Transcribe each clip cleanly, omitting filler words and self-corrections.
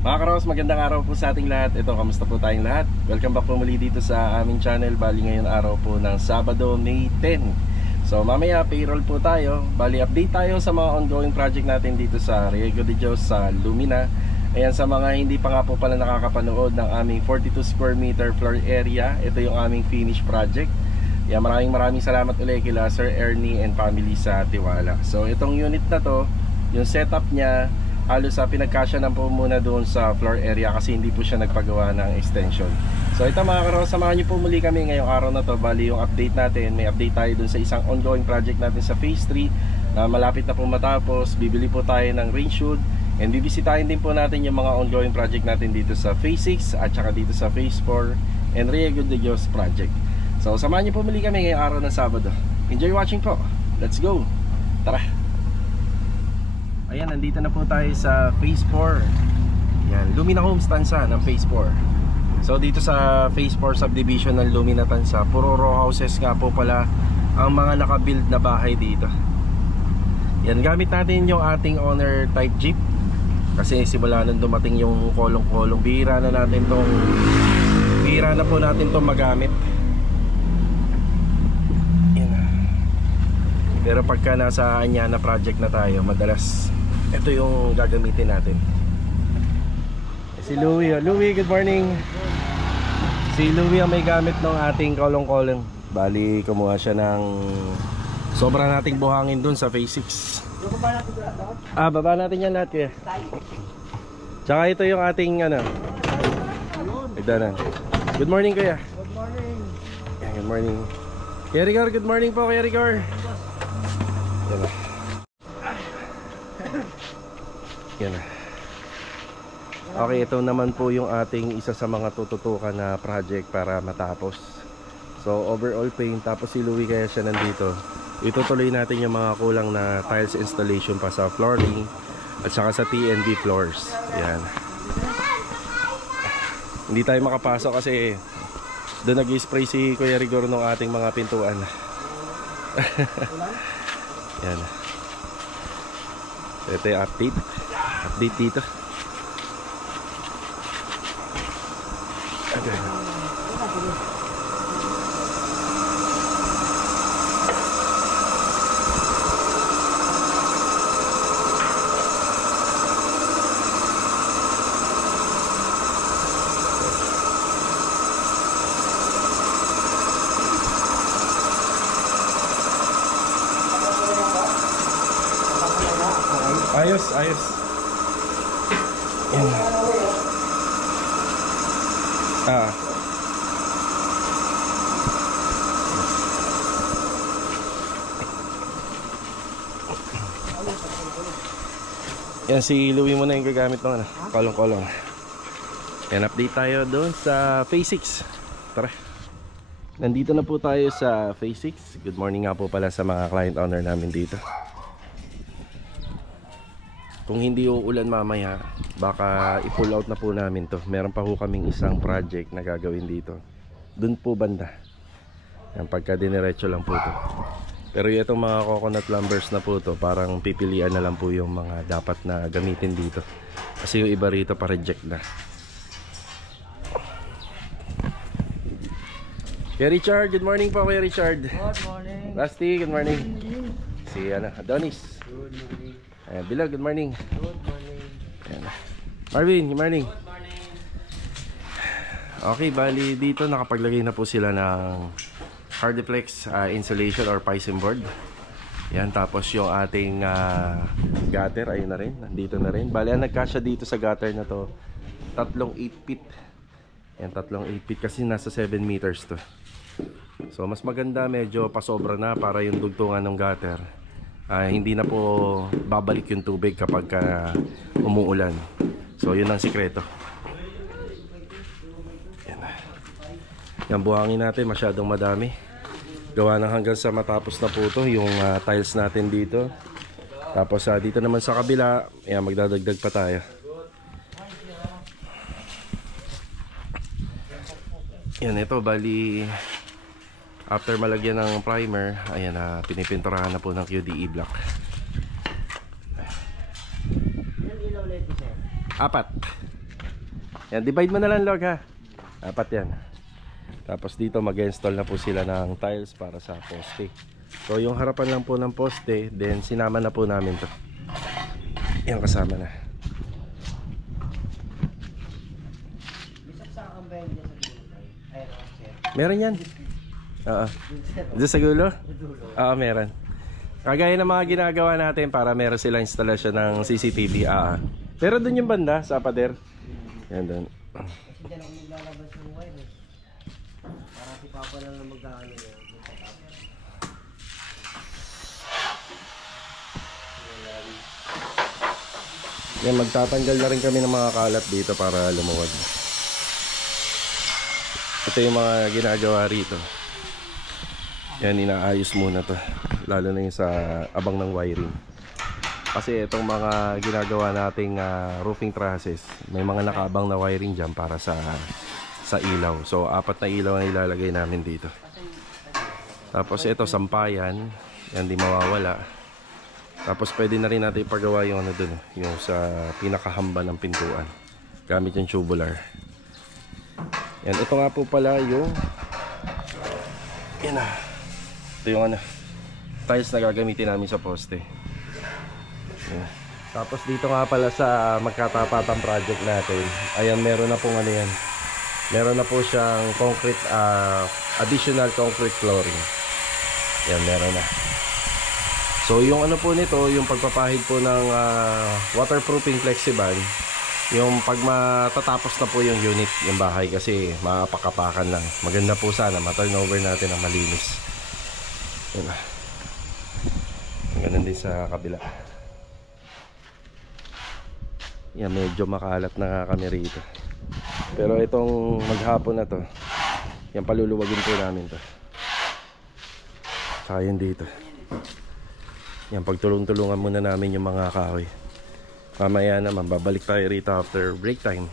Mga karos, magandang araw po sa ating lahat. Ito, kamusta po tayong lahat? Welcome back po muli dito sa aming channel. Bali ngayon araw po ng Sabado, May 10. So mamaya payroll po tayo. Bali update tayo sa mga ongoing project natin dito sa Riego de Dios sa Lumina. Ayan, sa mga hindi pa nga po pala nakakapanood ng aming 42 square meter floor area, ito yung aming finished project. Ayan, maraming salamat ulit kila Sir Ernie and family sa tiwala. So itong unit na to, yung setup niya, halos pinagkasya na po muna doon sa floor area kasi hindi po siya nagpagawa ng extension. So ito mga karos, samahan niyo po muli kami ngayong araw na to. Bali yung update natin, may update tayo doon sa isang ongoing project natin sa phase 3 na malapit na po matapos. Bibili po tayo ng range hood and bibisitahin din po natin yung mga ongoing project natin dito sa phase 6 at saka dito sa phase 4 and Riego de Dios project. So samahan niyo po muli kami ngayong araw ng Sabado. Enjoy watching po. Let's go. Tara. Ayan, nandito na po tayo sa phase 4. Yan, Lumina Homes Tansa ng phase 4. So dito sa phase 4 subdivision ng Lumina Tansa, puro row houses nga po pala ang mga nakabuild na bahay dito. Yan, gamit natin yung ating owner type jeep. Kasi simula nung dumating yung kolong-kolong, bihira na po natin tong magamit. Yan. Pero pagka nasa Anyana project na tayo, madalas ito yung gagamitin natin. Si Louie, Louie, good morning. Si Louie ang may gamit ng ating kolong-kolong. Bali, kumuha siya ng sobra nating buhangin dun sa phase 6. Baba natin yan lahat, kuya. Tsaka ito yung ating ito na. Good morning, kuya. Good morning. Good morning. Kuya Rigor, good morning po, kuya Rigor. Yan na. Yan na. Okay, ito naman po yung ating isa sa mga tututukan na project para matapos. So overall paint, tapos si Louie kaya siya nandito. Itutuloy natin yung mga kulang na tiles installation pa sa flooring at saka sa TNB floors. Yan. Hindi tayo makapasok kasi doon nag-spray si Kuya Rigor ng ating mga pintuan. Yan. So ito yung update dito. Okay. Ayos. Yan. Yan, si Louie mo na yung gagamit ng kolong-kolong. Yan, update tayo doon sa phase 6. Tara. Nandito na po tayo sa phase 6. Good morning nga po pala sa mga client owner namin dito. Kung hindi uulan mamaya, baka i-pull out na po namin to. Meron pa po kaming isang project na gagawin dito. Doon po banda. Yan, pagka diniretso lang po to. Pero itong mga coconut lumbers na po to, parang pipilian na lang po yung mga dapat na gamitin dito. Kasi yung iba rito pa-reject na. Kuya Richard, good morning po Kuya Richard. Good morning. Rusty, good morning. Si Adonis. Good morning. Ayan, Bilal, good morning. Good morning. Ayan. Marvin, good morning. Good morning. Okay, bali dito nakapaglagay na po sila ng Hardiplex insulation or piping board. Yan, tapos yung ating gutter, ayun na rin, nandito na rin. Bali, ang nagkasya dito sa gutter na to, tatlong 8 feet. Yan, tatlong 8 feet kasi nasa 7 meters to. So, mas maganda, medyo pasobra na para yung dugtungan ng gutter. Hindi na po babalik yung tubig kapag umuulan. So, yun ang sikreto. Yan. Yan, buhangin natin, masyadong madami. Gawa ng hanggang sa matapos na po ito yung tiles natin dito. Tapos dito naman sa kabila, ayan, magdadagdag pa tayo. Yan, ito bali after malagyan ng primer, ayan na pinipinturahan na po ng QDE block. Ilang ilaw LED, sir? 4. Yan, divide mo na lang log ha. Apat yan. Tapos dito mag-install na po sila ng tiles para sa poste. So yung harapan lang po ng poste, then sinama na po namin to. Yan, kasama na. Meron yan. Oo. Diyan sa gulo? Oo, meron. Kagaya ng mga ginagawa natin para meron silang instalasyon ng CCTV. Pero dun yung banda sa pader. Yan dun. Kasi dyan ako maglalabas ng wire eh. Para si Papa lang na mag-ano yun. Yan, magtatanggal na rin kami ng mga kalat dito para lumuwag. Ito yung mga ginagawa rito. Yan, inaayos muna to. Lalo na yung sa abang ng wiring. Kasi itong mga ginagawa nating roofing trusses, may mga nakaabang na wiring dyan para sa ilaw. So 4 na ilaw ang ilalagay namin dito. Tapos ito sampayan, yan di mawawala. Tapos pwede na rin natin ipagawa yung ano dun, yung sa pinakahamba ng pintuan gamit yung tubular. Yan, ito nga po pala yung yan na. Ito yung ano, tiles na gagamitin namin sa poste. Yan. Tapos dito nga pala sa magkatapatang project natin, ayan, meron na pong ano yan, meron na po siyang concrete, additional concrete flooring. Yan, meron na. So yung ano po nito, yung pagpapahid po ng waterproofing flexiban, yung pag matatapos na po yung unit, yung bahay, kasi maapak-apakan lang. Maganda po sana ma-turnover natin ng malinis. Yan na. Ganun din sa kabila. Yan, medyo makalat na nga kami rito. Pero itong maghapon na to, yan, paluluwagin po namin to. Saka yun dito. Yan, pagtulong-tulungan muna namin yung mga kahoy. Mamaya naman, babalik tayo rito after break time.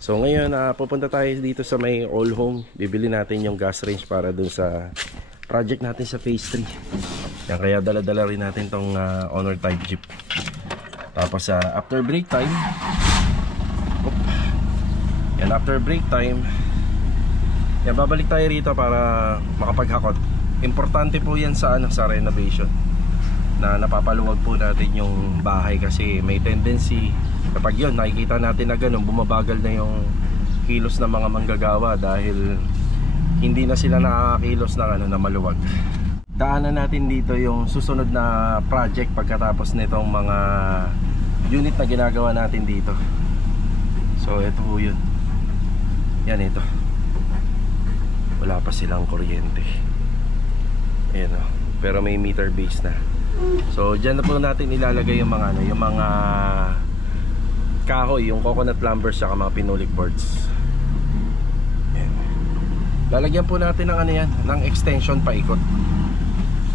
So ngayon, pupunta tayo dito sa may all home. Bibili natin yung gas range para dun sa project natin sa phase 3. Yan, kaya dala-dala rin natin tong Honor type jeep. Tapos after break time, yan, after break time, yan, babalik tayo rito para makapaghakot. Importante po yan sa sa renovation, na napapaluwag po natin yung bahay, kasi may tendency kapag yun nakikita natin na ganun, bumabagal na yung kilos ng mga manggagawa dahil hindi na sila nakakakilos ng na maluwag. Daanan natin dito yung susunod na project pagkatapos nitong mga unit na ginagawa natin dito. So ito po yun. Yan, ito. Wala pa silang kuryente. Ayan o. Pero may meter base na. So dyan na po natin ilalagay yung mga yung mga kahoy, yung coconut lumbers saka mga pinulik boards. Ayan. Lalagyan po natin ng yan, ng extension paikot.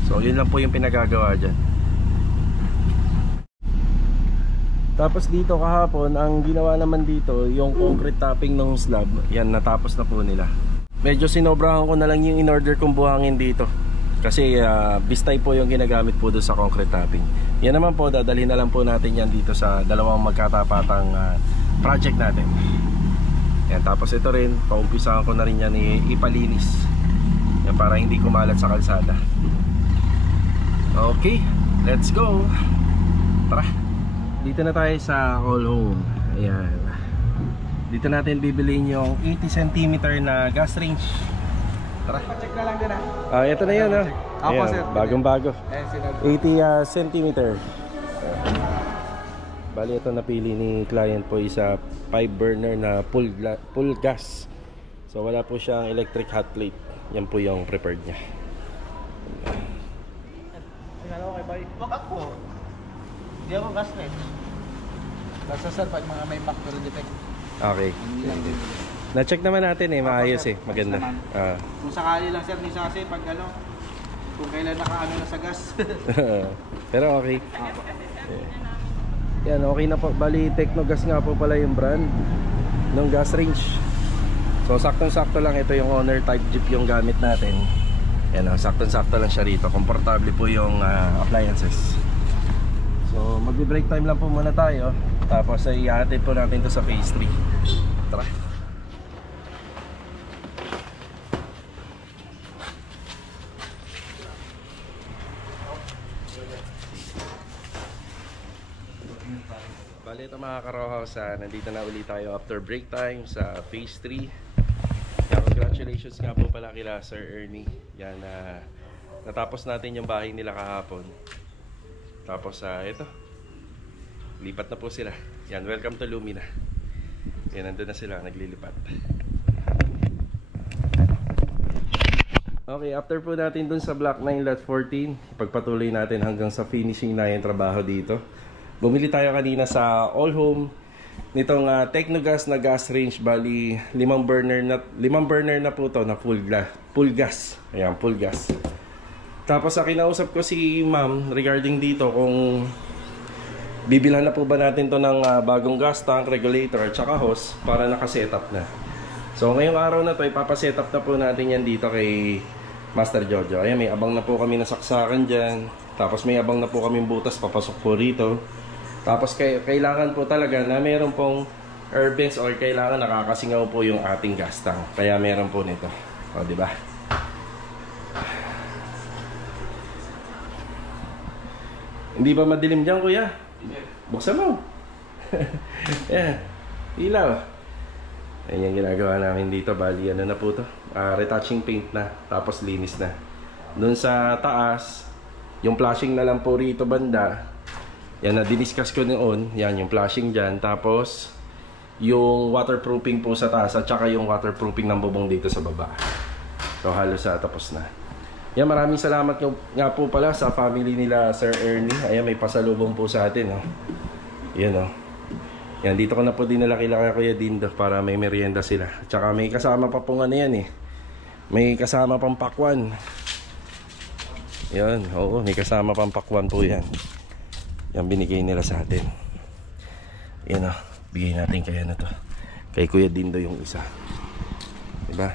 So yun lang po yung pinagagawa dyan. Tapos dito kahapon, ang ginawa naman dito, yung concrete topping ng slab, yan, natapos na po nila. Medyo sinobrahan ko na lang yung in-order kong buhangin dito, kasi bistay po yung ginagamit po doon sa concrete topping. Yan naman po, dadalhin na lang po natin yan dito sa dalawang magkatapatang project natin. Yan, tapos ito rin, paumpisahan ko na rin yan ipalinis. Yan, para hindi kumalat sa kalsada. Okay, let's go. Tara. Dito na tayo sa all home. Ayan. Dito natin bibiliin yung 80 cm na gas range. Tara. Check na lang din Ito na yun ha. Apo, sir. Bagong bago. 80 cm. Bali, ito napili ni client po isa 5 burner na full gas. So wala po siyang electric hot plate. Yan po yung prepared niya. Ano kay Bay? Bakit po? Hindi ako gas net. Basta sir, pag mga may factory defect. Okay. Hindi lang din. Na-check naman natin maayos maganda. Kung sakali lang sir, ni Sase, pag kung kailan nakaano na sa gas. Pero okay. Yan, okay na po. Bali, Technogas nga po pala yung brand ng gas range. So saktong-sakto lang, ito yung Honor type jeep yung gamit natin. Yan, saktong-sakto lang siya rito. Komportable po yung appliances. So magbe-break time lang po muna tayo. Tapos ay ihatid po natin to sa phase 3. Tara. Bali ito mga ka-Rohouse, nandito na ulit tayo after break time sa phase 3. Yan, congratulations nga po pala kila Sir Ernie. Yan, natapos natin yung bahay nila kahapon. Tapos ito, lipat na po sila. Yan, welcome to Lumina. Yan, nandun na sila, naglilipat. Okay, after po natin dun sa Block 9 Lot 14, ipagpatuloy natin hanggang sa finishing na yung trabaho dito. Bumili tayo kanina sa All Home nitong Technogas na gas range. Bali 5 burner na po to na full gas. Ayan, full gas. Tapos kinausap ko si ma'am regarding dito kung bibilhan na po ba natin to ng bagong gas tank, regulator at saka hose para naka-setup na. So ngayong araw na to ipapasetup na po natin yan dito kay Master Jojo. Ayan, may abang na po kami na saksakan dyan. Tapos may abang na po kaming butas papasok po rito. Tapos kailangan po talaga na meron pong air vents or kailangan nakakasingaw po yung ating gas tank. Kaya meron po nito. O, di ba? Hindi ba madilim dyan, kuya? Buksan mo. Ayan. Ilaw. Ayan yung ginagawa namin dito. Bali, ano na po to? Retouching paint na. Tapos linis na. Doon sa taas, yung flashing na lang po rito banda. Yan na diniscuss ko noon. Yan yung flashing dyan. Tapos yung waterproofing po sa taas at saka yung waterproofing ng bubong dito sa baba. So halos tapos na. Yan, maraming salamat nga po pala sa family nila Sir Ernie. Ayan, may pasalubong po sa atin. Oh. Yan, oh. Yan, dito ko na po dinala kila Kuya Dindo para may merienda sila. At saka may kasama pa pong ano yan eh. May kasama pang pakwan. Yan, oo, may kasama pang pakwan po yan. Yan binigay nila sa atin. Yan o, bigay natin kaya na to. Kay Kuya Dindo yung isa. Diba?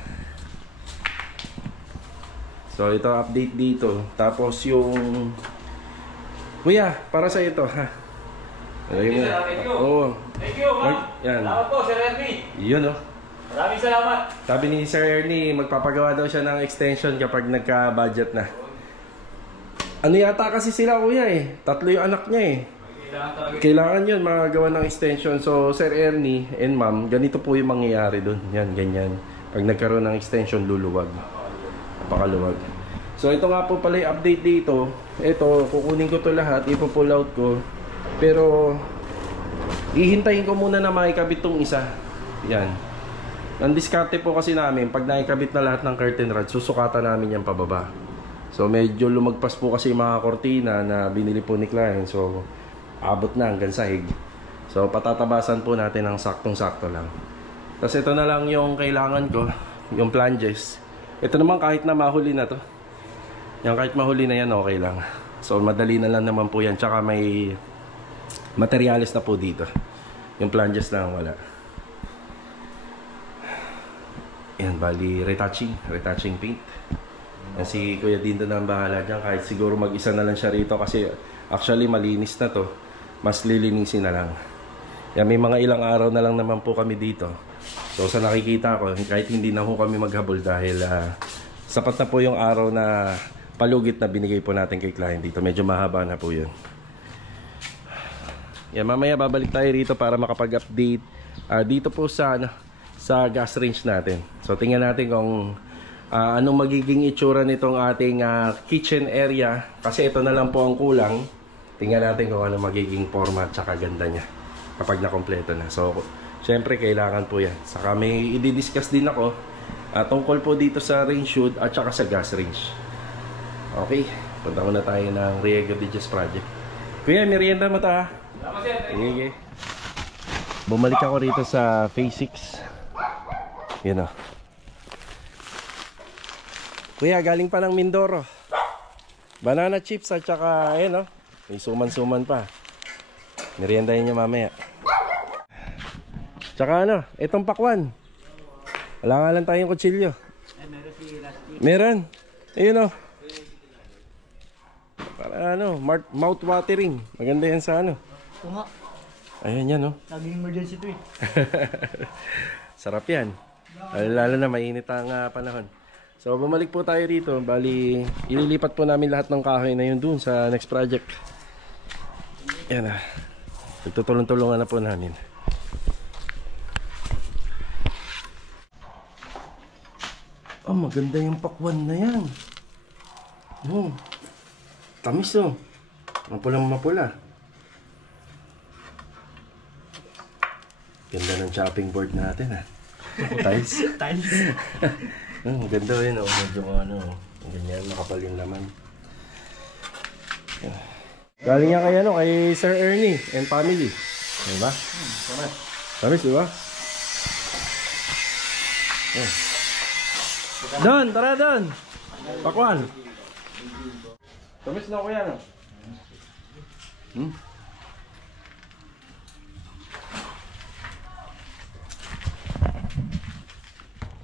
So ito update dito. Tapos yung Kuya, para sa ito ha. Thank you, Oo. Thank you, ma'am. Yan. Salamat po, Sir Ernie. Yun o. Maraming salamat. Sabi ni Sir Ernie, magpapagawa daw siya ng extension kapag nagka-budget na. Ano yata kasi sila kuya eh. 3 yung anak niya eh. Kailangan yun magawa ng extension. So Sir Ernie and ma'am, ganito po yung mangyayari dun. Yan, ganyan. Pag nagkaroon ng extension, luluwag. Napakaluwag. So ito nga po pala yung update dito. Ito, kukunin ko to lahat. Ipo-pull out ko. Pero ihintayin ko muna na maikabit tong isa. Yan. Ang diskarte po kasi namin, pag naikabit na lahat ng curtain rod, susukatan namin yan pababa. So medyo lumagpas po kasi yung mga kortina na binili po ni client. So abot na hanggang sahig. So patatabasan po natin ng saktong-sakto lang. Tapos ito na lang yung kailangan ko, yung flanges. Ito naman kahit na mahuli na to. Yan, kahit mahuli na yan okay lang. So madali na lang naman po yan. Tsaka may materials na po dito. Yung flanges lang wala. Yan, bali retouching paint. Yan, si Kuya Dindo na ang bahala dyan. Kahit siguro mag-isa na lang siya rito kasi actually malinis na to. Mas lilinisin na lang. Yan, may mga ilang araw na lang naman po kami dito. So sa nakikita ko, kahit hindi na po kami maghabol dahil sapat na po yung araw na palugit na binigay po natin kay client dito. Medyo mahaba na po yun. Yan, mamaya babalik tayo rito para makapag-update dito po sa gas range natin. So tingnan natin kung anong magiging itsura nitong ating kitchen area. Kasi ito na lang po ang kulang. Tingnan natin kung ano magiging format tsaka ganda niya kapag nakompleto na. So syempre kailangan po yan. Saka may i-discuss din ako tungkol po dito sa range hood at saka sa gas range. Okay, punta muna tayo ng Riego de Dios project. Kuya, merienda mo ta. Salamat, Sir. Sige. Bumalik ako rito sa phase 6. Yan o. Kuya, galing pa ng Mindoro. Banana chips at saka ayan o. May suman-suman pa. Meriendahin nyo mamaya. Tsaka ano, itong pakwan. Wala nga lang tayong kutsilyo. Meron. Ayun o. Para ano, mouth watering. Maganda yan sa ano. Ayan yan, no? Naging emergency to eh. Sarap yan. Lalo na mainit ang panahon. So bumalik po tayo rito. Bali, ililipat po namin lahat ng kahoy na yun dun sa next project. Yan na. Nagtutulong-tulungan na po namin. Oh, maganda yung pakwan na yan. Oh, tamis oh. Mapulang-mapula. Ganda ng chopping board natin ha. Tiles. Tiles. Ganda yun oh. Medyo ano. Ganyan, makapal yung laman. Galing yan kay ano, kay Sir Ernie and family. Diba? Tamis, diba? Don, tara Don. Pakwan. Tamis na ko yan oh.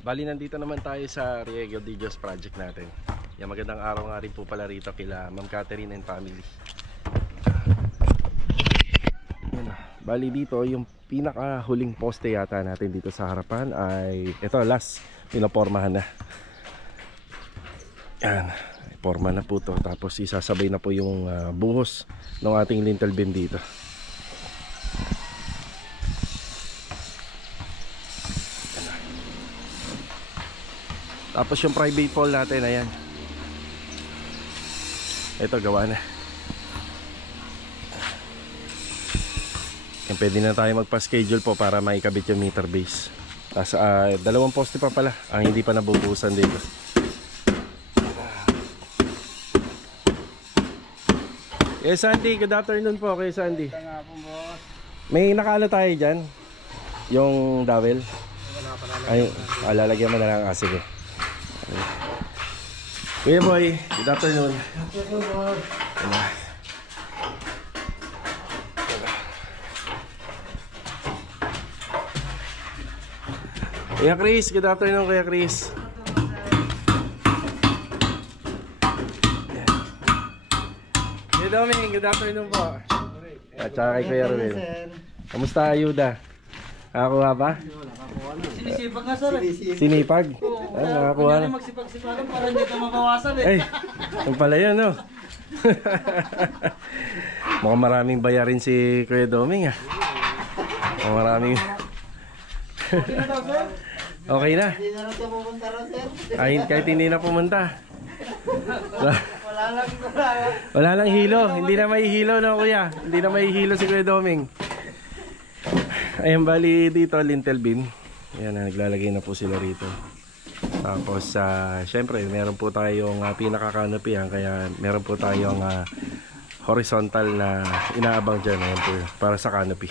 Bali, nandito naman tayo sa Riego de Dios project natin. Yung magandang araw nga rin po pala rito kila Ma'am Catherine and family. Yan. Bali dito, yung pinakahuling poste yata natin dito sa harapan ay ito, last, pinapormahan na. Yan, forma na po to. Tapos isasabay na po yung buhos ng ating lintel beam dito. Tapos yung private pole natin, ayan. Ito, gawa na. Yan, pwede na tayo magpa-schedule po para maikabit yung meter base. Tapos dalawang poste pa pala ang hindi pa nabubuhusan dito. Sandy, good afternoon po kay Sandy. May nakaano tayo dyan? Yung dowel? Ay, lalagyan mo na lang. Sige. Kuya Boy, good afternoon. Kuya Chris, good afternoon Kuya Chris. Kuya Doming, good afternoon po. At saka kay Kuya Ruel. Kamusta Ayuda? Nakakuha ba? Sinisipag nga sir. Sinipag? Nakakuha na. Magsipag-sipagan para hindi ito mabawasan eh. Ay, yung pala yun, no? Mukhang maraming bayarin si Kuya Doming, ah. Mukhang maraming... Okay na daw sir? Okay na. Hindi na rin ito pumunta raw sir. Kahit hindi na pumunta. Wala lang. Wala lang hilo. Hindi na may hilo, no, Kuya? Hindi na may hilo si Kuya Doming. Ayan, bali dito, lintel beam. Ayan, naglalagay na po sila rito. Tapos, syempre, meron po tayong pinaka-canopy. Kaya meron po tayong horizontal na inaabang dyan. Ayan po, para sa canopy.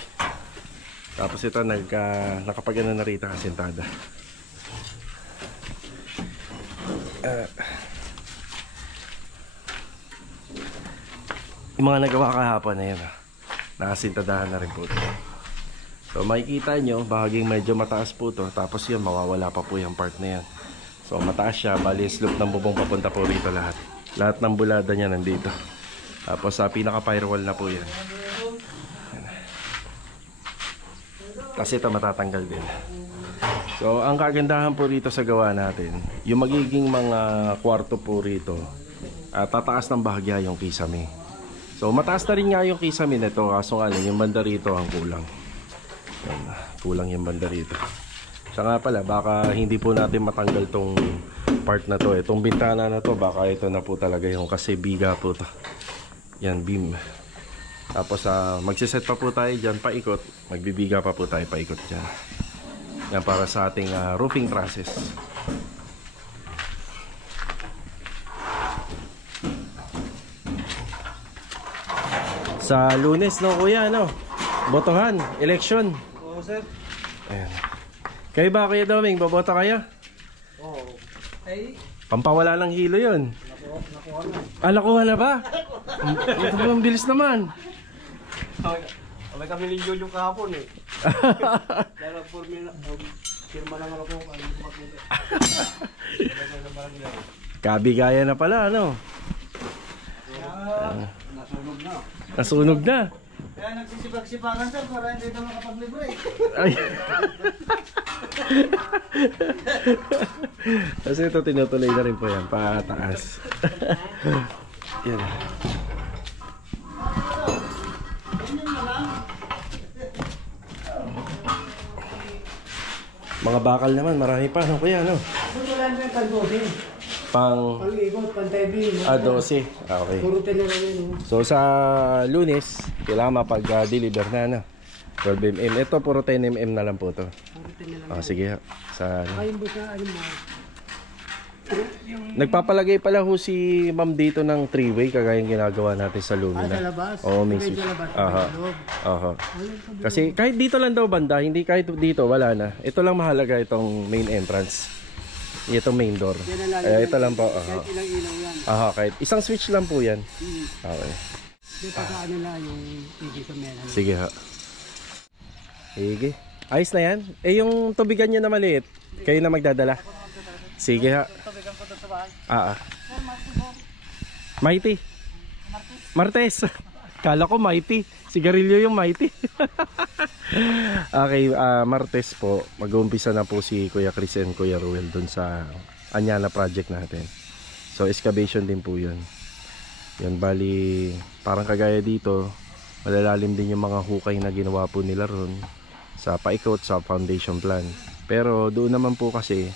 Tapos ito, nakapagano na rito, kasentada. Yung mga nagawa kahapon na yan, nakasintadahan na rin po ito. So makikita nyo, bahaging medyo mataas po to. Tapos yun, mawawala pa po yung part na yan. So mataas siya, bali slope ng bubong papunta po rito lahat. Lahat ng bulada niya nandito. Tapos sa pinaka-firewall na po yan. Kasi ito matatanggal din. So ang kagandahan po rito sa gawa natin, yung magiging mga kwarto po rito, tataas ng bahagya yung kisame. So mataas na rin nga yung kisame nito, kaso nga yung banda rito ang kulang. Kulang yung banda rito. Siya nga pala, baka hindi po natin matanggal tong part na to. Itong bintana na to, baka ito na po talaga yung, kasi biga po to. Yan, beam. Tapos magsiset pa po tayo dyan, paikot. Magbibiga pa po tayo, paikot dyan. Yan para sa ating roofing trusses. Sa Lunes, no kuya, no? Botohan, election. Oo sir. Ayan. Kayo ba, Kuya Doming? Boboto kayo? Oo. Ay, Pampawala ng hilo yun. nakuha na. Nakuha na ba? Ito ba ang bilis naman? Abay kami ni Jojo kahapon eh. Dahil firma lang ako kung ano magmuli. Kabigaya na pala, ano? Nasunog na. Nasunog na. Kaya nagsisipag-sipagan sir para hindi ka makapaglibre. Ay. Kasi ito tinutuloy na rin po yan, pataas. Yan. Mga bakal naman, marami pa. Ano kaya, no? Wala na yung pag-12. Pang... Pag-ikot, pang-TV. 12. Okay. Puro tinira yun. So sa Lunes, kailangan mapag-deliver na, no? 12mm. Ito, puro 10mm na lang po to. Puro tinira. Ah, sige. Sa... Ayun ba sa ano mo? Nagpapalagay pala ho si ma'am dito ng 3-way kagaya ng ginagawa natin sa Lumina. Sa labas? Oo, mismo. Sa labas? Aha. Loob? Aha. Kasi kahit dito lang daw banda, hindi kahit dito, wala na. Ito lang mahalaga itong main entrance. Itong main door. Yan ang lagi. Ito lang po. Aha. Kahit ilang ilaw yan. Aha, kahit isang switch lang po yan. Okay. Dito sa ano lang yung TV sa meron. Sige ha. Sige. Ayos na yan. Eh yung tubigan nyo na maliit, kayo na magdadala. Sige ha. Mighty. Martes. Kala ko Mighty. Sigarilyo yung Mighty. Okay, Martes po. Mag-uumpisa na po si Kuya Chris and Kuya Ruel dun sa Anyana project natin. So excavation din po yun. Yan, bali parang kagaya dito, malalalim din yung mga hukay na ginawa po nila ron sa paikot sa foundation plan. Pero doon naman po kasi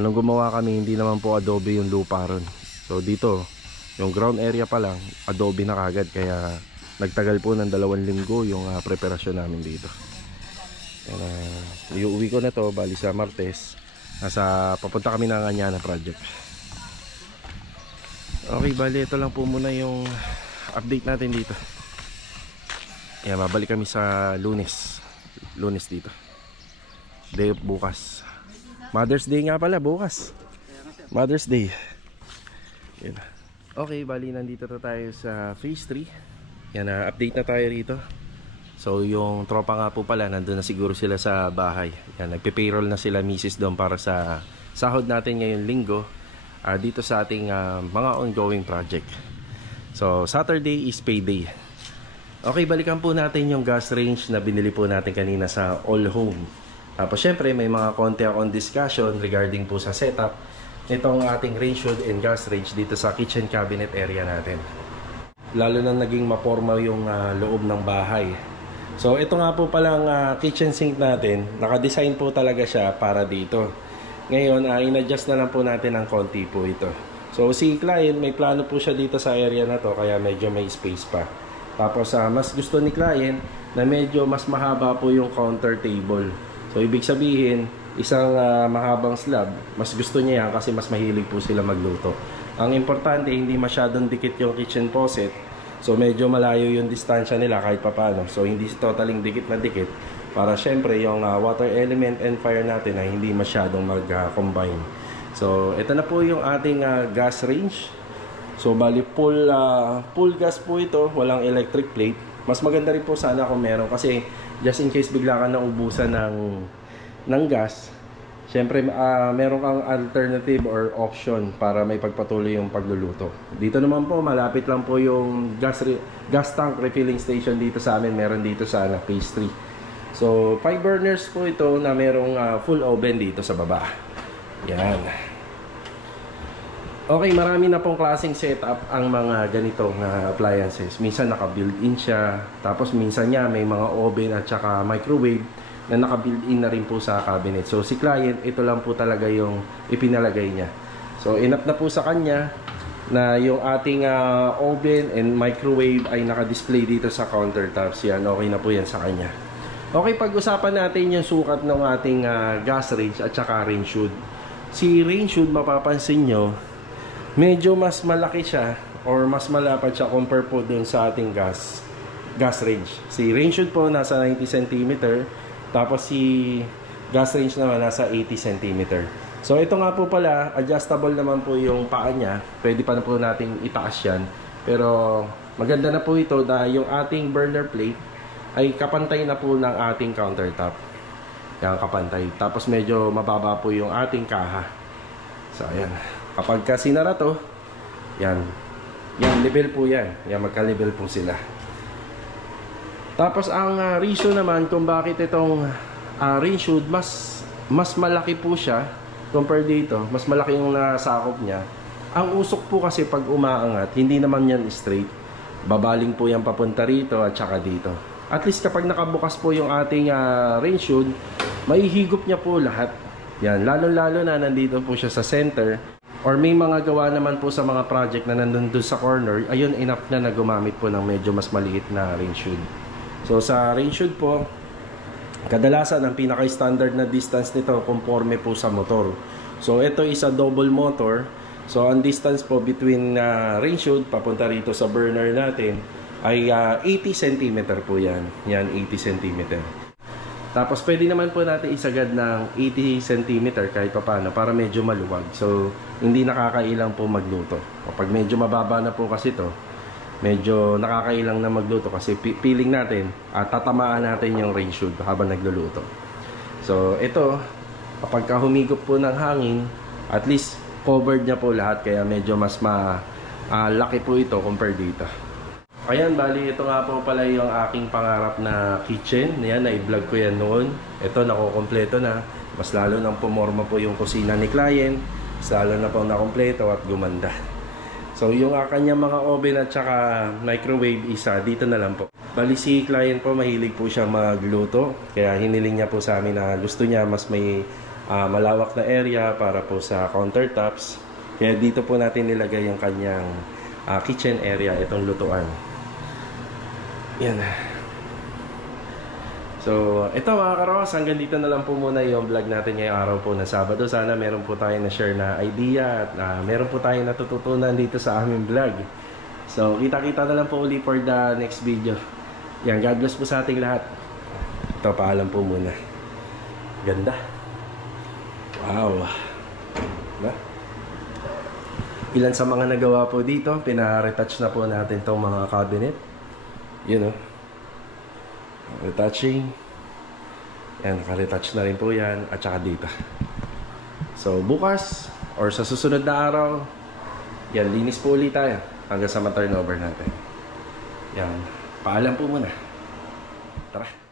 nung gumawa kami, hindi naman po adobe yung lupa ron. So dito, yung ground area pa lang, adobe na kagad. Kaya nagtagal po ng 2 linggo yung preparasyon namin dito. Iuwi ko na to, bali sa Martes. Papunta kami ng Anyana project. Okay, bali ito lang po muna yung update natin dito. Yan, babalik kami sa Lunes. Lunes dito. Day of bukas. Mother's Day nga pala bukas. Mother's Day. Yan. Okay, bali nandito na tayo sa phase 3. Yan, update na tayo rito. So yung tropa nga po pala, nandun na siguro sila sa bahay. Yan, nagpe-payroll na sila misis doon para sa sahod natin ngayong linggo dito sa ating mga ongoing project. So Saturday is payday. Okay, balikan po natin yung gas range na binili po natin kanina sa All Home. Tapos syempre may mga konti akong discussion regarding po sa setup nitong ating range hood and gas range dito sa kitchen cabinet area natin. Lalo na naging maporma yung loob ng bahay. So ito nga po palang kitchen sink natin, naka-design po talaga siya para dito. Ngayon, in-adjust na lang po natin ng konti po ito. So si client, may plano po siya dito sa area na to, kaya medyo may space pa. Tapos mas gusto ni client na medyo mas mahaba po yung counter table. So ibig sabihin, isang mahabang slab, mas gusto niya yan kasi mas mahilig po sila magluto. Ang importante, hindi masyadong dikit yung kitchen faucet. So medyo malayo yung distansya nila kahit papano. So hindi totaling dikit na dikit para syempre yung water element and fire natin ay hindi masyadong mag-combine. So ito na po yung ating gas range. So bali full gas po ito, walang electric plate. Mas maganda rin po sana kung meron kasi just in case bigla ka naubusan ng gas, syempre meron kang alternative or option para may pagpatuloy yung pagluluto. Dito naman po, malapit lang po yung gas tank refilling station dito sa amin. Meron dito sa phase 3. So 5 burners po ito na merong full oven dito sa baba. Yan. Okay, marami na pong klaseng setup ang mga ganitong appliances. Minsan naka-built-in siya, tapos minsan niya may mga oven at saka microwave na naka-built-in na rin po sa cabinet. So si client, ito lang po talaga yung ipinalagay niya. So enough na po sa kanya na yung ating oven and microwave ay naka-display dito sa countertops. Yan, okay na po yan sa kanya. Okay, pag-usapan natin yung sukat ng ating gas range at saka range hood. Si range hood, mapapansin nyo, medyo mas malaki siya or mas malapad siya compare po dun sa ating gas range. Si range hood po nasa 90 cm, tapos si gas range naman nasa 80 cm. So ito nga po pala, adjustable naman po yung paa niya. Pwede pa na po nating itaas yan. Pero maganda na po ito dahil yung ating burner plate ay kapantay na po ng ating countertop. Yan, kapantay. Tapos medyo mababa po yung ating kaha. So ayan. Kapag sinara to, yan, level po yan. Yan, magka-level po sila. Tapos ang reason naman kung bakit itong ring shoot mas malaki po siya compare dito, mas malaki yung nasakop niya. Ang usok po kasi pag umaangat, hindi naman yan straight. Babaling po yan papunta rito at saka dito. At least kapag nakabukas po yung ating ring shoot, maihigop niya po lahat. Yan, lalo-lalo na nandito po siya sa center. Or may mga gawa naman po sa mga project na nandun doon sa corner, ayun enough na gumamit po ng medyo mas maliit na ring shoot. So sa ring shoot po, kadalasan ang pinaka-standard na distance nito conforme po sa motor. So ito is a double motor. So ang distance po between ring shoot papunta rito sa burner natin ay 80 cm po yan. Yan, 80 cm. Tapos pwede naman po natin isagad ng 80 cm kahit pa paano para medyo maluwag. So hindi nakakailang po magluto. Kapag medyo mababa na po kasi to, medyo nakakailang na magluto kasi feeling natin tatamaan natin yung ring shoot habang nagluluto. So ito, kapag humigop po ng hangin, at least covered niya po lahat kaya medyo mas laki po ito compare dito. Ayan, bali ito nga po pala yung aking pangarap na kitchen. Ayan, na-vlog ko yan noon. Ito, nakukompleto na. Mas lalo nang pumorma po yung kusina ni client. Mas lalo na po nakompleto at gumanda. So, yung kanyang mga oven at saka microwave isa, dito na lang po. Bali si client po, mahilig po siya magluto. Kaya hiniling niya po sa amin na gusto niya mas may malawak na area para po sa countertops. Kaya dito po natin nilagay yung kanyang kitchen area, itong lutuan. Yan. So, ito mga karos, hanggang dito na lang po muna yung vlog natin ngayong araw po na Sabado. Sana meron po tayo na share na idea at meron po tayo natututunan dito sa aming vlog. So, kita-kita na lang po uli for the next video. Yan, God bless po sa ating lahat. Ito, paalam po muna. Ganda. Wow. Diba? Ilan sa mga nagawa po dito, pina-retouch na po natin itong mga cabinet. You know, retouching. Yan, naka-retouch na rin po yan. At saka dito. So, bukas or sa susunod na araw, yan, linis po ulit tayo hanggang sa ma-turnover natin. Yan, paalam po muna. Tara.